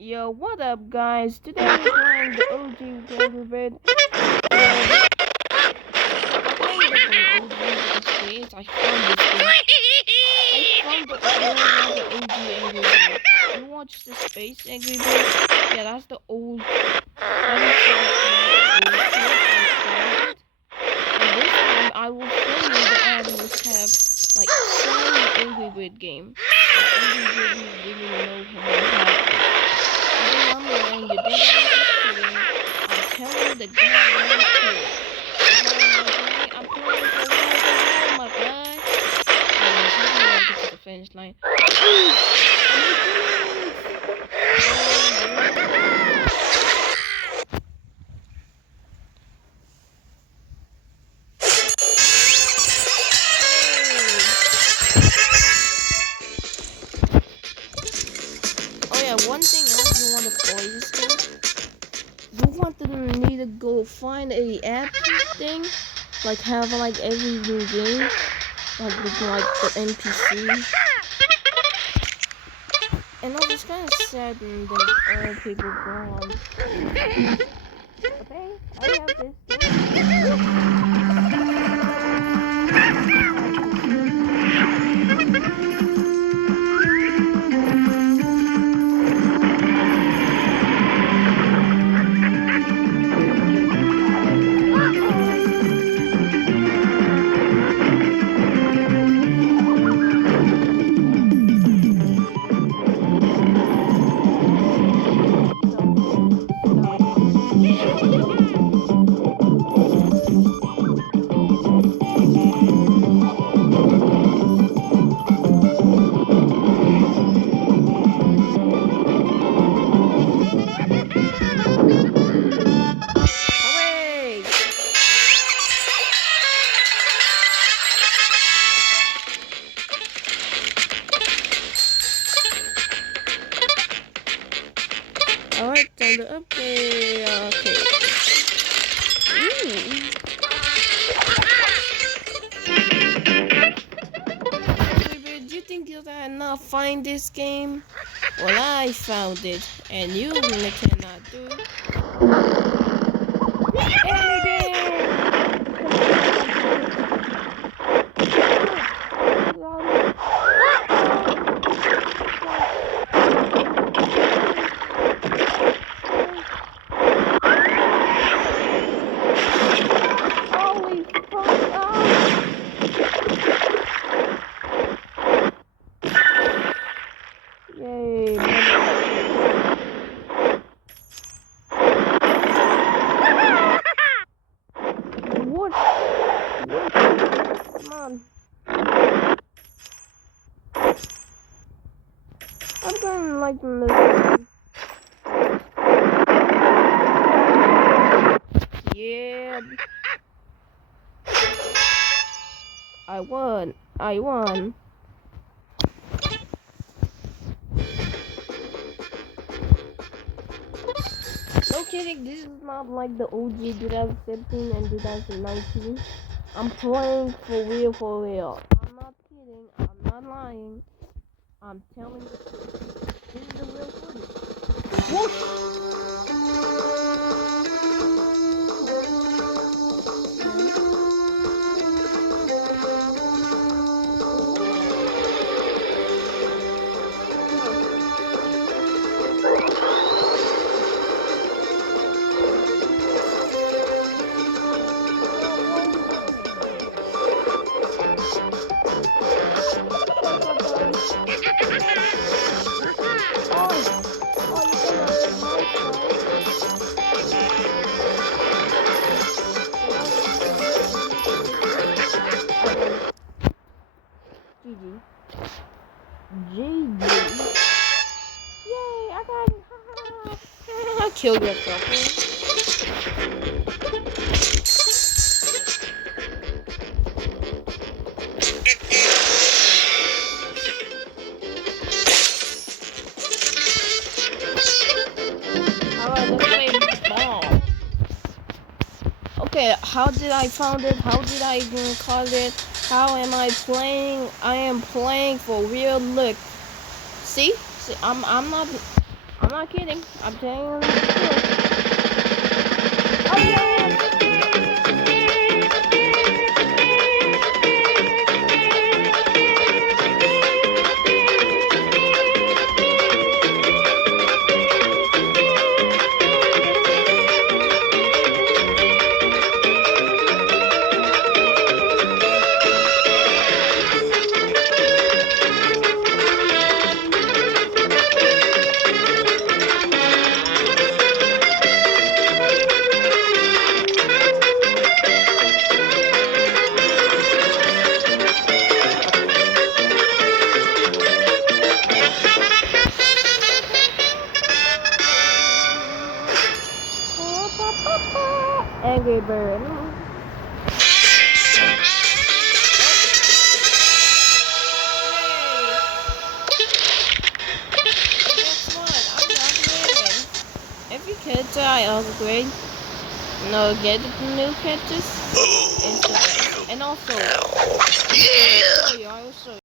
Yo, what up, guys? Today we're playing the OG Angry Bird. Well, I'm playing the OG space. I found this game. I found the OG Angry Bird. You watch the Space Angry Bird? Yeah, that's the old. That is like the old code. I found it. And this time I will show you the animals have like shiny Angry Bird game. Like Angry Bird who really know how to have this. I'm lying, you think I'm just kidding. I'm telling you the goddamn truth. I'm playing for real, my guy. Let's hope we make it to the finish line. Oh yeah, one thing else you want to play this game? You want to need to go find a app thing, like have like every new game, like with like the NPC. And also it's kind of sad that all people gone. Okay, I have this thing. Alright, time to update. Okay. Do you think you cannot find this game? Well, I found it, and you cannot do Come on. I'm gonna like this. Yeah. I won. No kidding, this is not like the OG 2017 and 2019. I'm playing for real. I'm not kidding, I'm not lying. I'm telling you, this is the real footage. Whoosh! GG. Yay, I got it. I killed yourself. Alright, let's play ball. Okay, how did I found it? How did I call it? How am I playing? I am playing for real. Look, see, I'm not. I'm not kidding. I'm telling you the truth. Oh yes! Angry Bird. Guess what? I'm graduating. If you could die, upgrade. No, get new catches. It's the best. And also, I will show you.